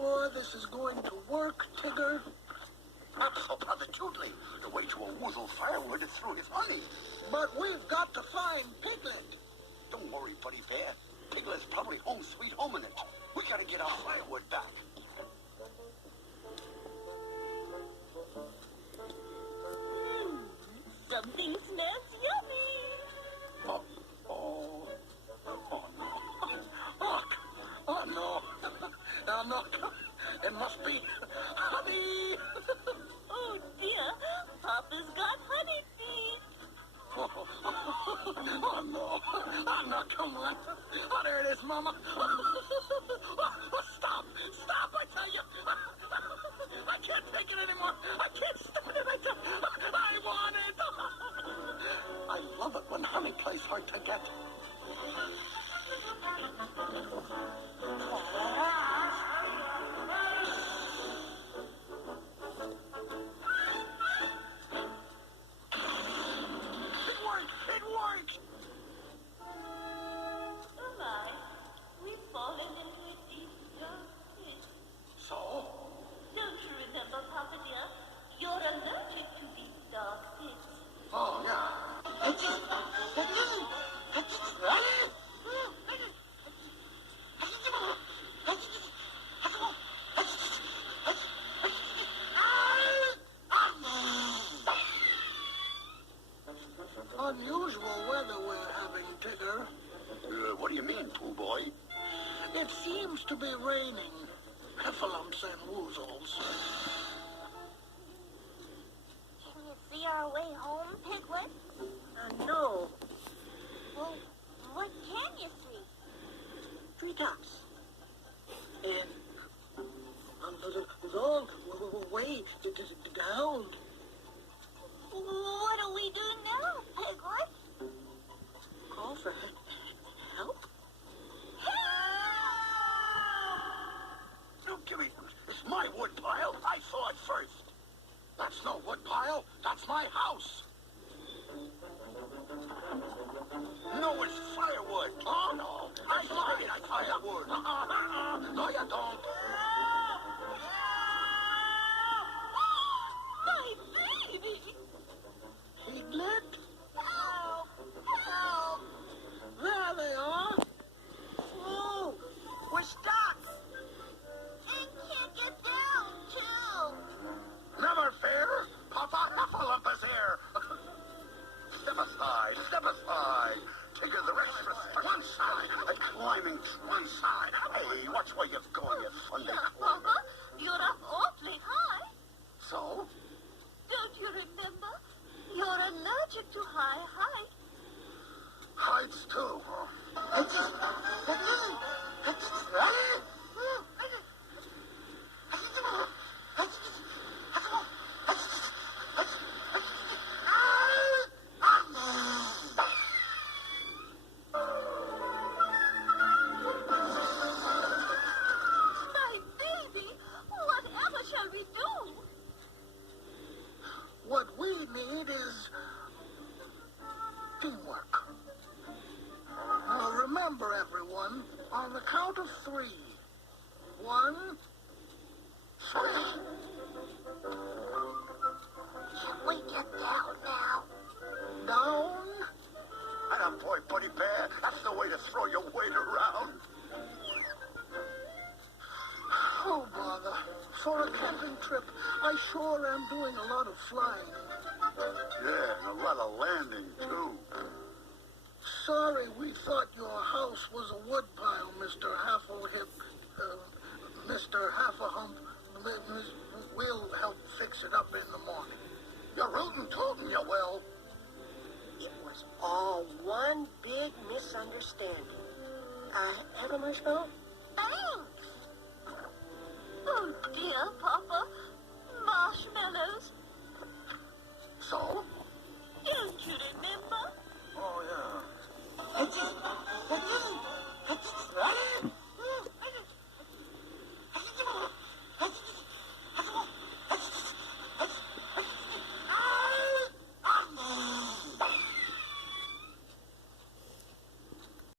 sure this is going to work, Tigger? Absolutely. The way to a woozle firewood is through his honey. But we've got to find Piglet. Don't worry, Buddy Bear. Piglet's probably home sweet home in it. We gotta get our firewood back. Something smells yummy. Oh no. Oh, no. It must be honey. Oh dear, Papa's got honey feet. Oh no. Oh no, come on. Oh, there it is, Mama. Stop, I tell you. I can't take it anymore. I can't stand it. I want it. I love it when honey plays hard to get. It worked. Oh my, we've fallen into a deep dark pit. So? Don't you remember, Papa dear? You're allergic to deep dark pits. Oh, yeah. Unusual weather we're having, Tigger. What do you mean, Pooh Boy? It seems to be raining. Heffalumps and woozles. Can you see our way home, Piglet? No. Well, what can you see? Treetops. And a long way down. What do we do now, Piglet? Call for help? Don't give me... It's my wood pile. I saw it first. That's no wood pile. That's my house. No, it's firewood. Oh, no. I lied. I firewood. No, you don't. My baby! Piglet? Help! Help! There they are. Whoa! We're stuck! And can't get down, too. Never fear. Papa Heffalump is here. Step aside. Step aside. Tigger the extra to one side. And climbing to one side. Hey, watch where you're going, you Sunday climber. Papa, you're up awfully high. So? Don't you remember? You're allergic to high height. Hides too, huh? My baby, whatever shall we do? What we need is teamwork. Now remember, everyone, on the count of 3. 1, 3. Can we get down now? Down. And boy, Buddy Bear, that's the way to throw your weight around. Oh, bother. For a camping trip, I sure am doing a lot of flying. Yeah, and a lot of landing, too. Sorry we thought your house was a woodpile, Mr. Mr. Half-a-Hump. We'll help fix it up in the morning. You're rootin' tootin', you will. It was all one big misunderstanding. Have a marshmallow? Thanks. Oh dear, Papa. Marshmallows. So? Don't you remember? Oh, yeah.